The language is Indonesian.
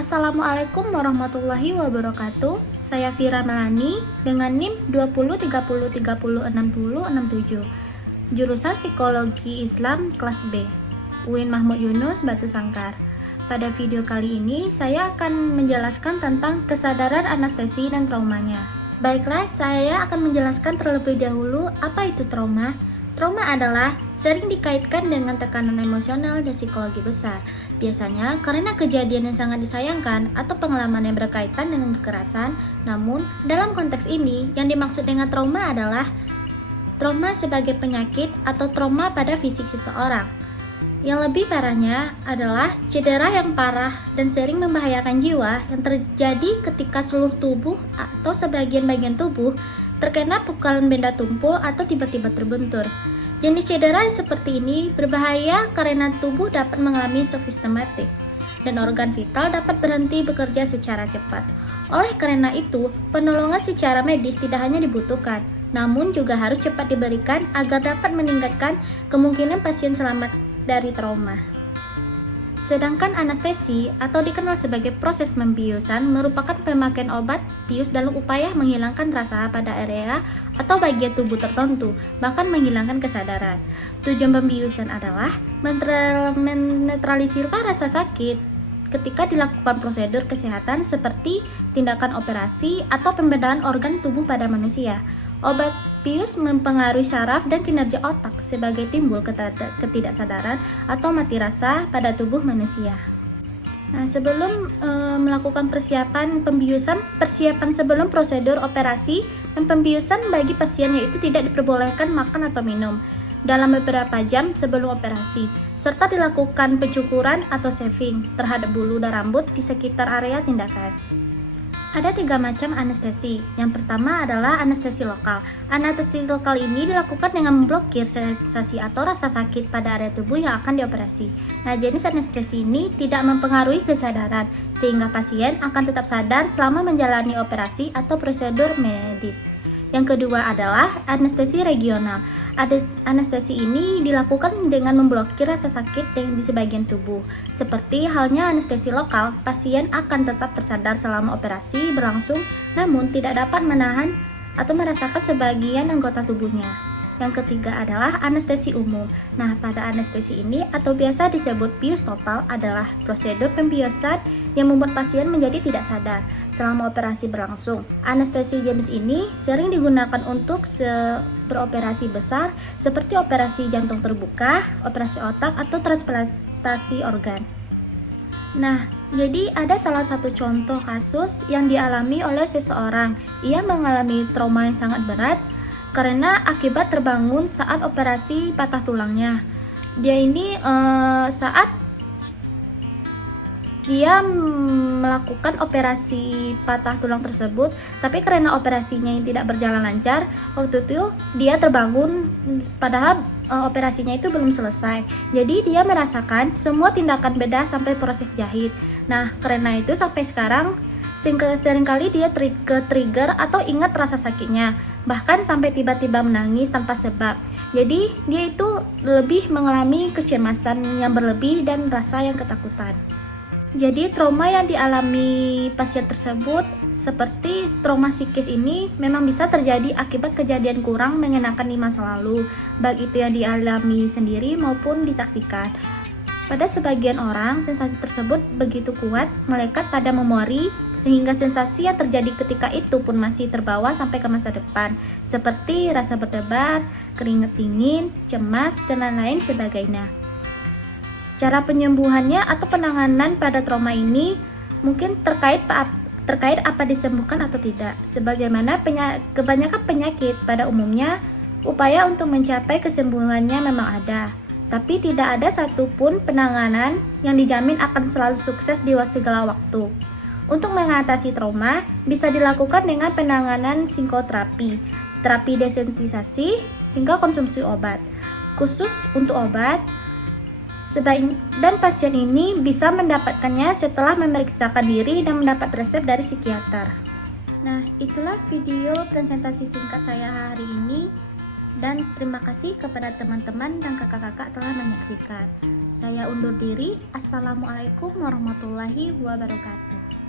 Assalamualaikum warahmatullahi wabarakatuh. Saya Vira Melani dengan NIM 2030303067. Jurusan Psikologi Islam kelas B. UIN Mahmud Yunus Batu Sangkar. Pada video kali ini saya akan menjelaskan tentang kesadaran anestesi dan traumanya. Baiklah, saya akan menjelaskan terlebih dahulu apa itu trauma. Trauma adalah sering dikaitkan dengan tekanan emosional dan psikologi besar. Biasanya karena kejadian yang sangat disayangkan atau pengalaman yang berkaitan dengan kekerasan. Namun, dalam konteks ini, yang dimaksud dengan trauma adalah trauma sebagai penyakit atau trauma pada fisik seseorang. Yang lebih parahnya adalah cedera yang parah dan sering membahayakan jiwa yang terjadi ketika seluruh tubuh atau sebagian bagian tubuh terkena pukulan benda tumpul atau tiba-tiba terbentur. Jenis cedera seperti ini berbahaya karena tubuh dapat mengalami shock sistematik dan organ vital dapat berhenti bekerja secara cepat. Oleh karena itu, penolongan secara medis tidak hanya dibutuhkan, namun juga harus cepat diberikan agar dapat meningkatkan kemungkinan pasien selamat dari trauma. Sedangkan anestesi atau dikenal sebagai proses pembiusan merupakan pemakaian obat bius dalam upaya menghilangkan rasa pada area atau bagian tubuh tertentu, bahkan menghilangkan kesadaran. Tujuan pembiusan adalah menetralisirkan rasa sakit ketika dilakukan prosedur kesehatan seperti tindakan operasi atau pembedahan organ tubuh pada manusia. Obat bius mempengaruhi saraf dan kinerja otak sebagai timbul ketidaksadaran atau mati rasa pada tubuh manusia. Nah, sebelum melakukan persiapan sebelum prosedur operasi dan pembiusan bagi pasien yaitu tidak diperbolehkan makan atau minum dalam beberapa jam sebelum operasi, serta dilakukan pencukuran atau shaving terhadap bulu dan rambut di sekitar area tindakan. Ada 3 macam anestesi. Yang pertama adalah anestesi lokal. Anestesi lokal ini dilakukan dengan memblokir sensasi atau rasa sakit pada area tubuh yang akan dioperasi. Nah, jenis anestesi ini tidak mempengaruhi kesadaran, sehingga pasien akan tetap sadar selama menjalani operasi atau prosedur medis. Yang kedua adalah anestesi regional. Anestesi ini dilakukan dengan memblokir rasa sakit di sebagian tubuh. Seperti halnya anestesi lokal, pasien akan tetap tersadar selama operasi berlangsung, namun tidak dapat menahan atau merasakan sebagian anggota tubuhnya. Yang ketiga adalah anestesi umum. Nah, pada anestesi ini atau biasa disebut bius total adalah prosedur pembiusan yang membuat pasien menjadi tidak sadar selama operasi berlangsung. Anestesi jenis ini sering digunakan untuk beroperasi besar seperti operasi jantung terbuka, operasi otak, atau transplantasi organ. Nah, jadi ada salah satu contoh kasus yang dialami oleh seseorang. Ia mengalami trauma yang sangat berat karena akibat terbangun saat operasi patah tulangnya. Dia ini saat dia melakukan operasi patah tulang tersebut, tapi karena operasinya yang tidak berjalan lancar, waktu itu dia terbangun padahal operasinya itu belum selesai. Jadi dia merasakan semua tindakan bedah sampai proses jahit. Nah, karena itu sampai sekarang seringkali dia trigger atau ingat rasa sakitnya, bahkan sampai tiba-tiba menangis tanpa sebab. Jadi dia itu lebih mengalami kecemasan yang berlebih dan rasa yang ketakutan. Jadi trauma yang dialami pasien tersebut seperti trauma psikis ini memang bisa terjadi akibat kejadian kurang mengenakan di masa lalu, baik itu yang dialami sendiri maupun disaksikan. Pada sebagian orang, sensasi tersebut begitu kuat melekat pada memori sehingga sensasi yang terjadi ketika itu pun masih terbawa sampai ke masa depan, seperti rasa berdebar, keringat dingin, cemas, dan lain-lain sebagainya. Cara penyembuhannya atau penanganan pada trauma ini mungkin terkait apa disembuhkan atau tidak. Sebagaimana kebanyakan penyakit pada umumnya, upaya untuk mencapai kesembuhannya memang ada. Tapi tidak ada satupun penanganan yang dijamin akan selalu sukses di segala waktu. Untuk mengatasi trauma, bisa dilakukan dengan penanganan psikoterapi, terapi desensitisasi, hingga konsumsi obat. Khusus untuk obat, dan pasien ini bisa mendapatkannya setelah memeriksakan diri dan mendapat resep dari psikiater. Nah, itulah video presentasi singkat saya hari ini. Dan terima kasih kepada teman-teman dan kakak-kakak telah menyaksikan. Saya undur diri. Assalamualaikum warahmatullahi wabarakatuh.